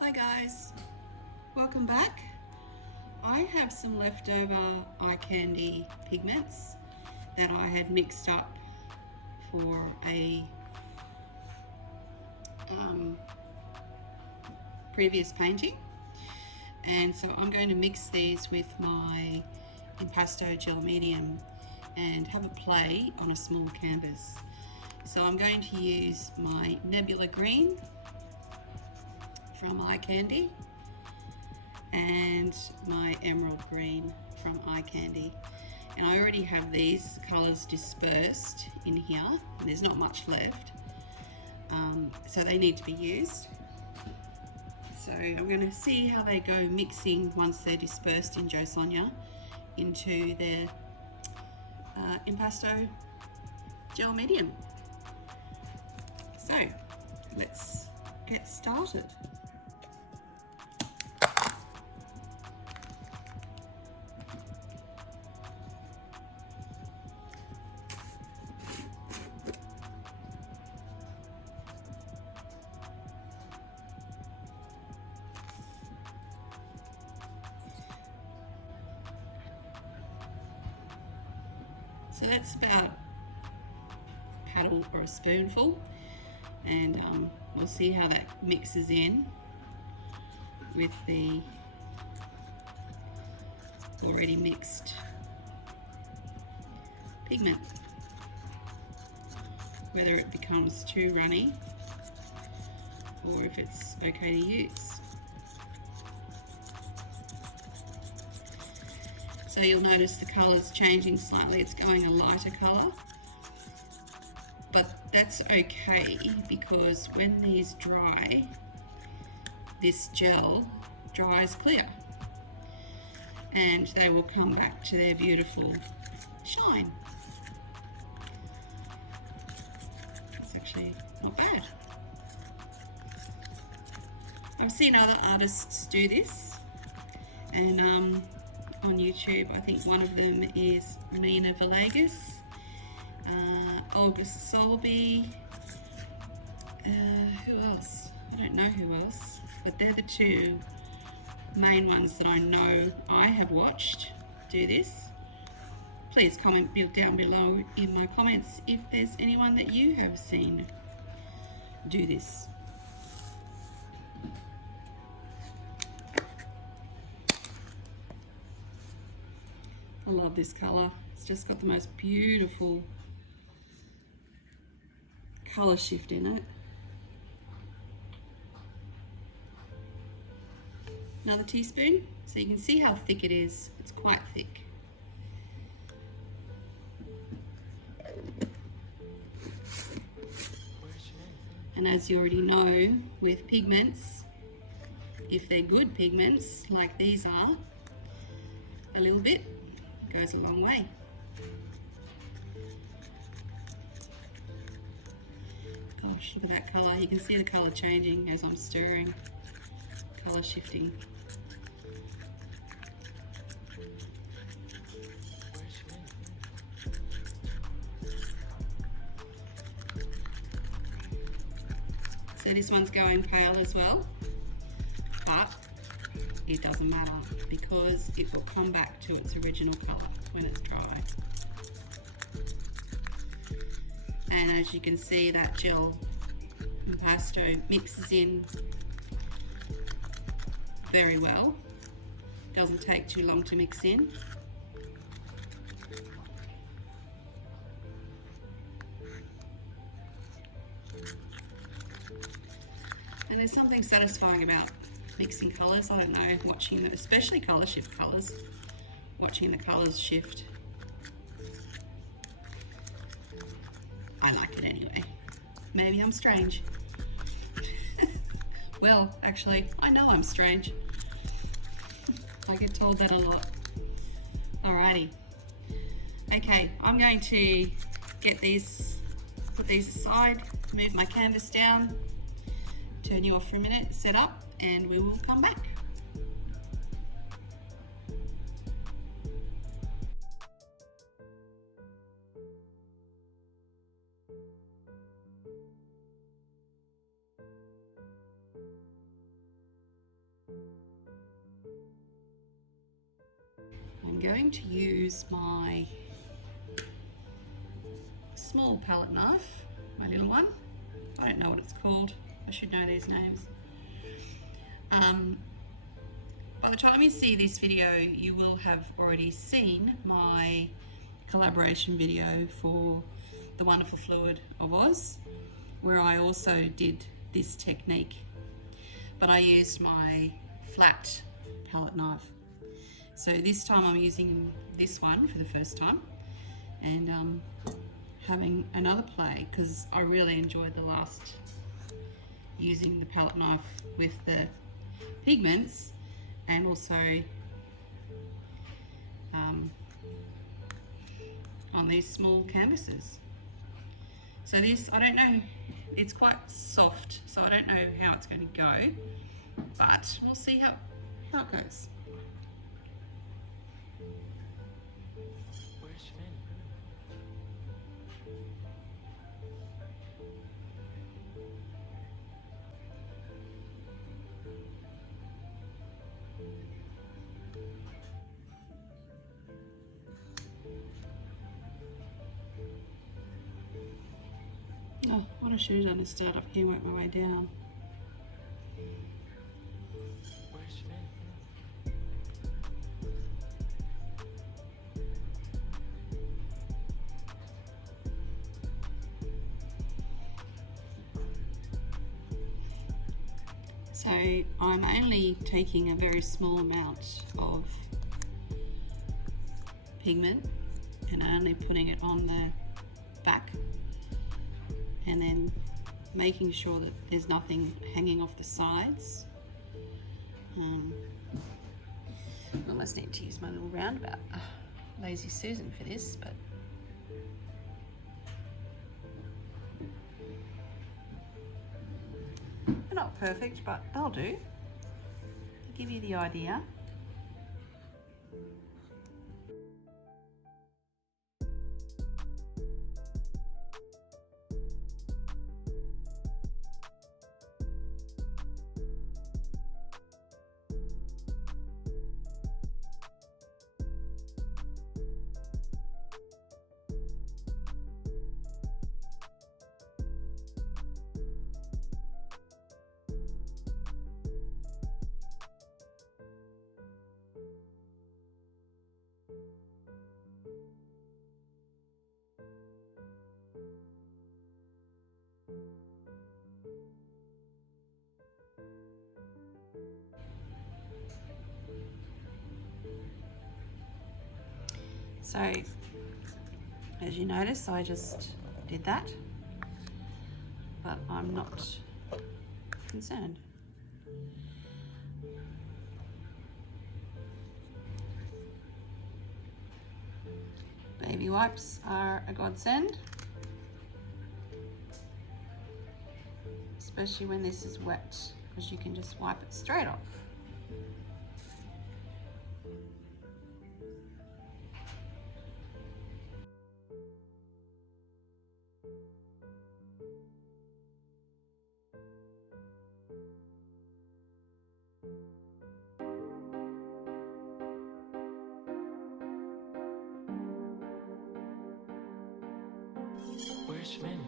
Hi guys, welcome back. I have some leftover eye candy pigments that I had mixed up for a previous painting, and so I'm going to mix these with my Impasto gel medium and have a play on a small canvas. So I'm going to use my Nebula Green from Eye Candy and my Emerald Green from Eye Candy, and I already have these colours dispersed in here, and there's not much left, so they need to be used. So I'm going to see how they go mixing once they're dispersed in Jo Sonja into their Impasto gel medium. So let's get started. So that's about a paddle or a spoonful, and we'll see how that mixes in with the already mixed pigment, whether it becomes too runny or if it's okay to use. So you'll notice the colour's changing slightly, it's going a lighter colour, but that's okay because when these dry, this gel dries clear and they will come back to their beautiful shine. It's actually not bad. I've seen other artists do this, and on YouTube, I think one of them is Nina Villegas, August Solby, who else? I don't know who else, but they're the two main ones that I know I have watched do this. Please comment down below in my comments if there's anyone that you have seen do this. I love this colour. It's just got the most beautiful colour shift in it. Another teaspoon, so you can see how thick it is. It's quite thick. And as you already know, with pigments, if they're good pigments like these are, a little bit goes a long way. Gosh, look at that colour. You can see the colour changing as I'm stirring, colour shifting. So this one's going pale as well, but it doesn't matter because it will come back to its original colour when it's dry. And as you can see, that gel impasto mixes in very well. Doesn't take too long to mix in. And there's something satisfying about mixing colours. I don't know, watching them, especially colour shift colours, watching the colours shift. I like it anyway. Maybe I'm strange. Well, actually, I know I'm strange. I get told that a lot. Alrighty. Okay, I'm going to get these, put these aside, move my canvas down, turn you off for a minute, set up, and we will come back. I'm going to use my small palette knife, my little one. I don't know what it's called. I should know these names. By the time you see this video, you will have already seen my collaboration video for the wonderful Fluid of Oz, where I also did this technique, but I used my flat palette knife. So this time I'm using this one for the first time, and having another play because I really enjoyed the last using the palette knife with the pigments and also on these small canvases. So this, I don't know, it's quite soft, so I don't know how it's going to go, but we'll see how it goes. Oh, what I should have done is start up here and work my way down. So I'm only taking a very small amount of pigment and only putting it on the back, and then making sure that there's nothing hanging off the sides. I almost need to use my little roundabout, Lazy Susan, for this, but they're not perfect, but they'll do. To give you the idea. So, as you notice, I just did that, but I'm not concerned. Baby wipes are a godsend, especially when this is wet, because you can just wipe it straight off. Where's Finn?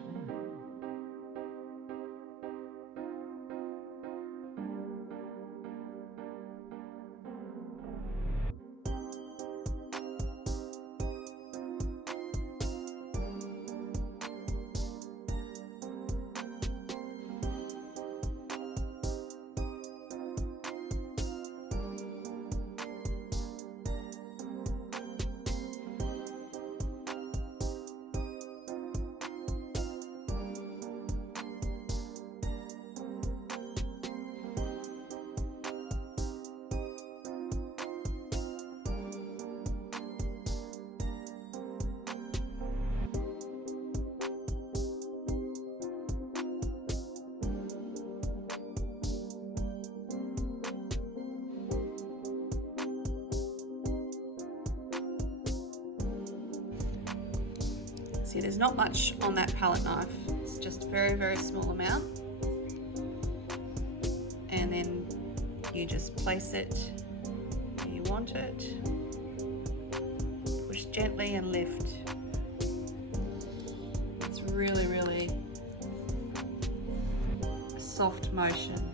See, there's not much on that palette knife. It's just a very, very small amount. And then you just place it where you want it, push gently and lift. It's really, really a soft motion.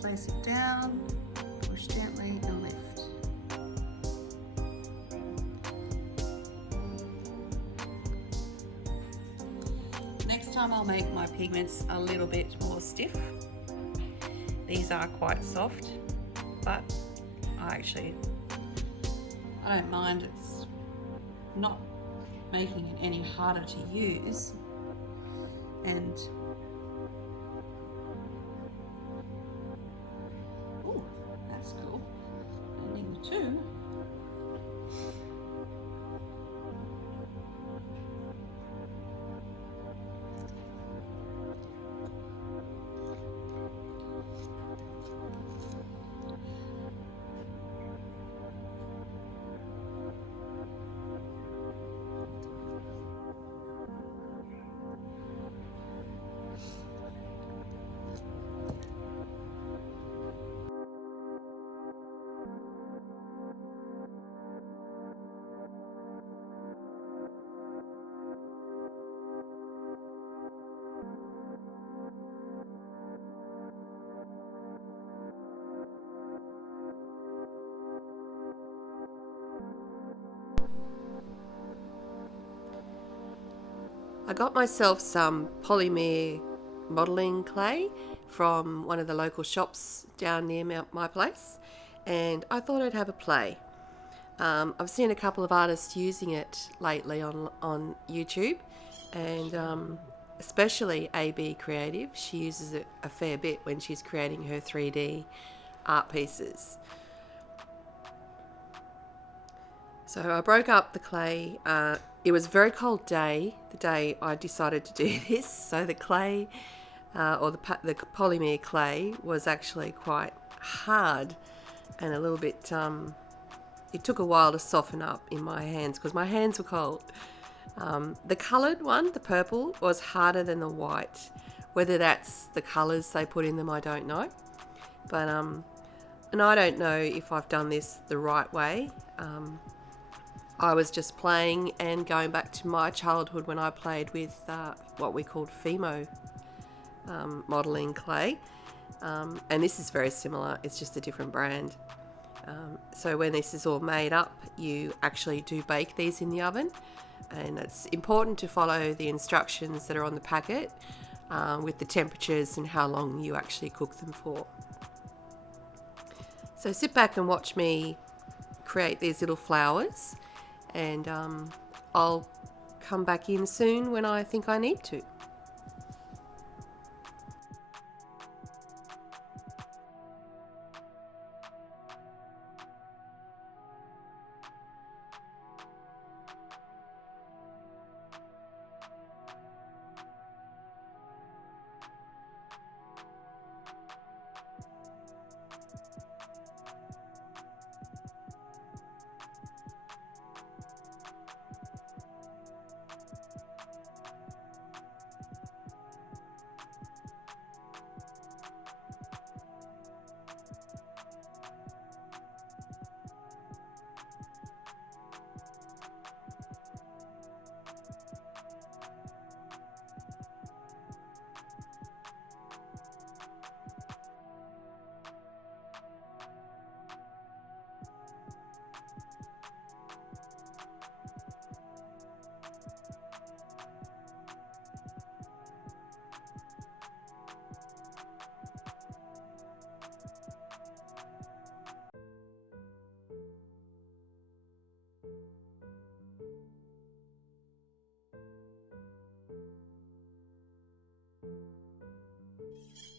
Place it down, push gently and lift. Next time I'll make my pigments a little bit more stiff. These are quite soft, but I don't mind. It's not making it any harder to use, and that's cool. Blending the two. I got myself some polymer modelling clay from one of the local shops down near my place, and I thought I'd have a play. I've seen a couple of artists using it lately on YouTube, and especially AB Creative. She uses it a fair bit when she's creating her 3D art pieces. So I broke up the clay. It was a very cold day, the day I decided to do this. So the clay, or the polymer clay, was actually quite hard and a little bit, it took a while to soften up in my hands because my hands were cold. The coloured one, the purple, was harder than the white. Whether that's the colours they put in them, I don't know. But, and I don't know if I've done this the right way. I was just playing and going back to my childhood when I played with what we called Fimo modelling clay. And this is very similar, it's just a different brand. So when this is all made up, you actually do bake these in the oven. And it's important to follow the instructions that are on the packet with the temperatures and how long you actually cook them for. So sit back and watch me create these little flowers, and I'll come back in soon when I think I need to.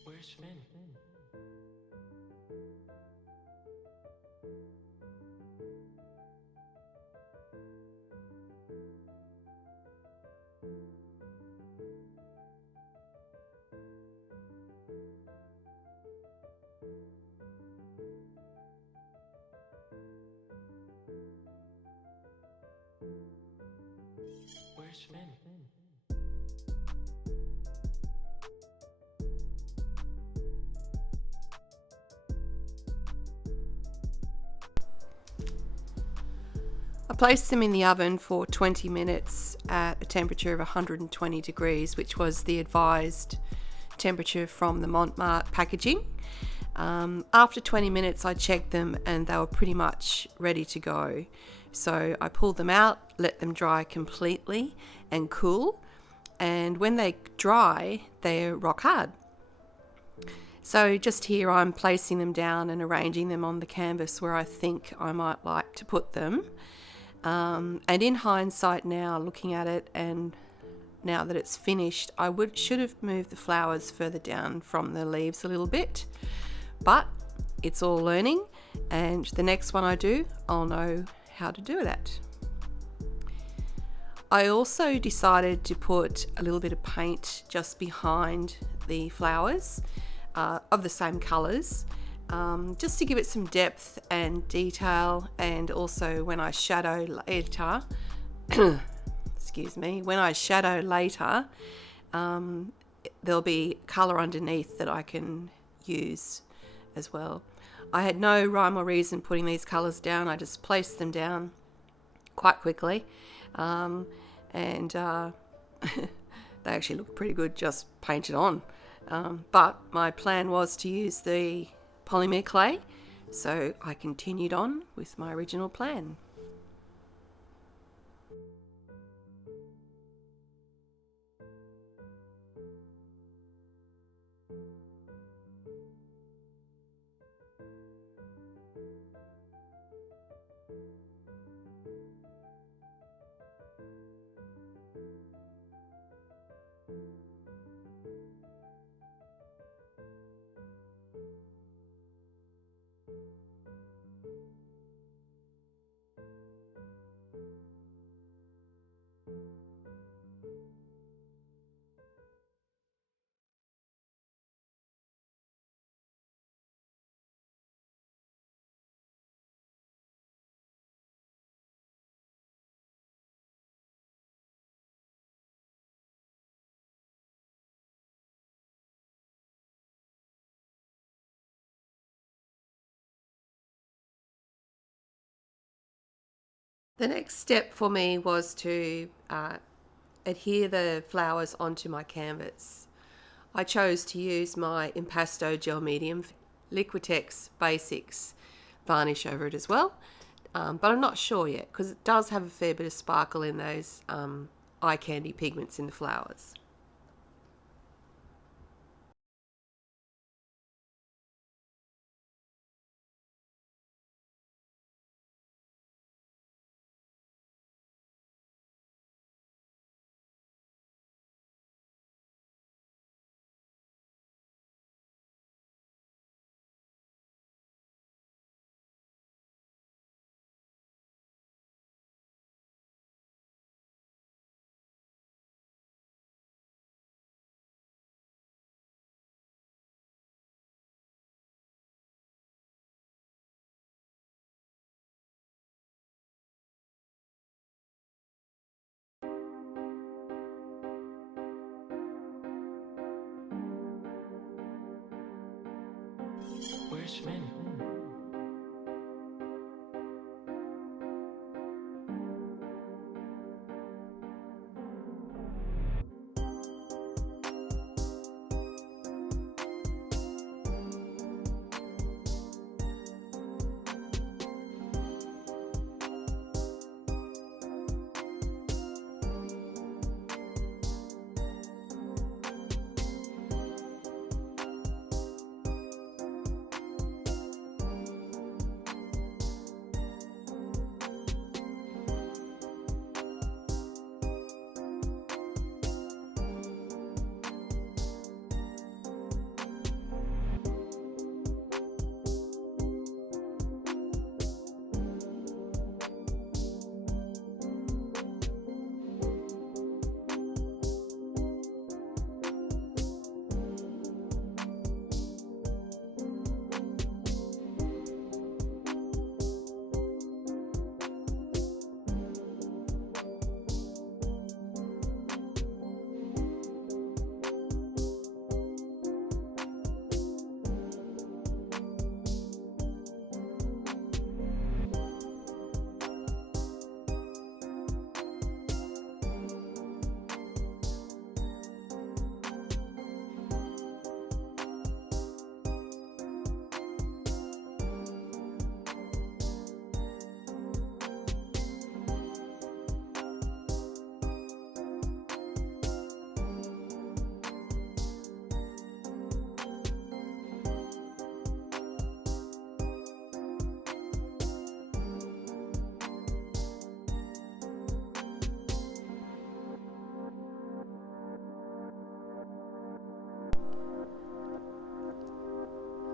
Where's Finn? Where's Finn? I placed them in the oven for 20 minutes at a temperature of 120 degrees, which was the advised temperature from the Montmartre packaging. After 20 minutes, I checked them and they were pretty much ready to go. So I pulled them out, let them dry completely and cool. And when they dry, they're rock hard. So just here I'm placing them down and arranging them on the canvas where I think I might like to put them. And in hindsight now, looking at it and now that it's finished, I should have moved the flowers further down from the leaves a little bit. But it's all learning, and the next one I do, I'll know how to do that. I also decided to put a little bit of paint just behind the flowers of the same colours, just to give it some depth and detail, and also when I shadow later, when I shadow later, there'll be colour underneath that I can use as well. I had no rhyme or reason putting these colours down. I just placed them down quite quickly, and they actually look pretty good just painted on. But my plan was to use the polymer clay, so I continued on with my original plan. The next step for me was to adhere the flowers onto my canvas. I chose to use my Impasto gel medium Liquitex Basics varnish over it as well, but I'm not sure yet because it does have a fair bit of sparkle in those eye candy pigments in the flowers. Where's Finn?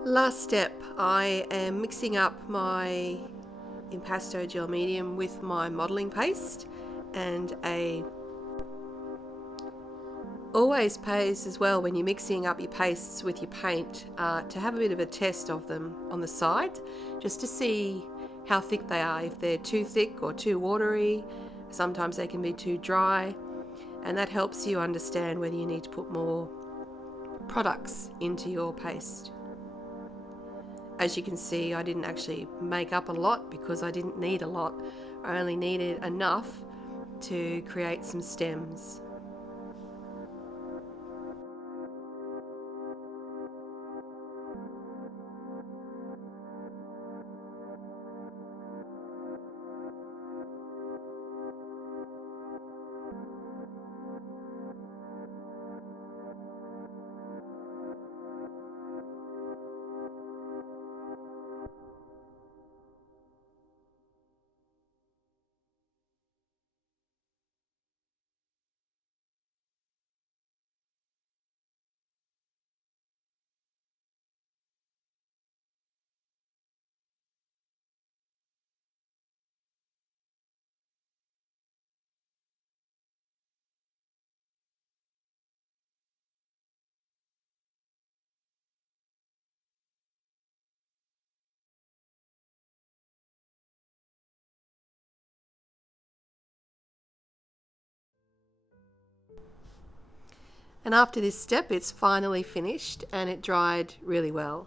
Last step, I am mixing up my Impasto gel medium with my modelling paste, and always pays as well when you're mixing up your pastes with your paint to have a bit of a test of them on the side, just to see how thick they are, if they're too thick or too watery. Sometimes they can be too dry, and that helps you understand whether you need to put more products into your paste. As you can see, I didn't actually make up a lot because I didn't need a lot. I only needed enough to create some stems. And after this step, it's finally finished and it dried really well.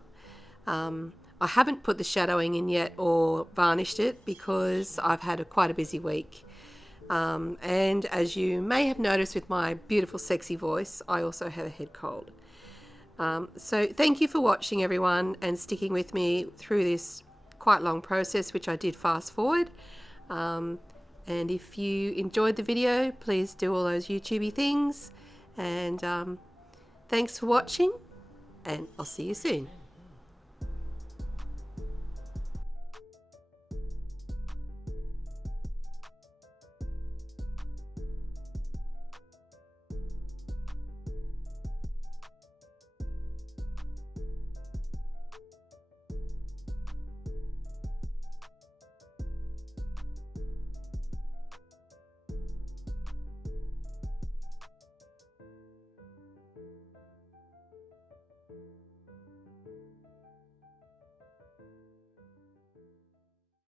I haven't put the shadowing in yet or varnished it because I've had quite a busy week. And as you may have noticed with my beautiful sexy voice, I also have a head cold. So thank you for watching, everyone, and sticking with me through this quite long process, which I did fast forward. And if you enjoyed the video, please do all those YouTubey things. And thanks for watching, and I'll see you soon.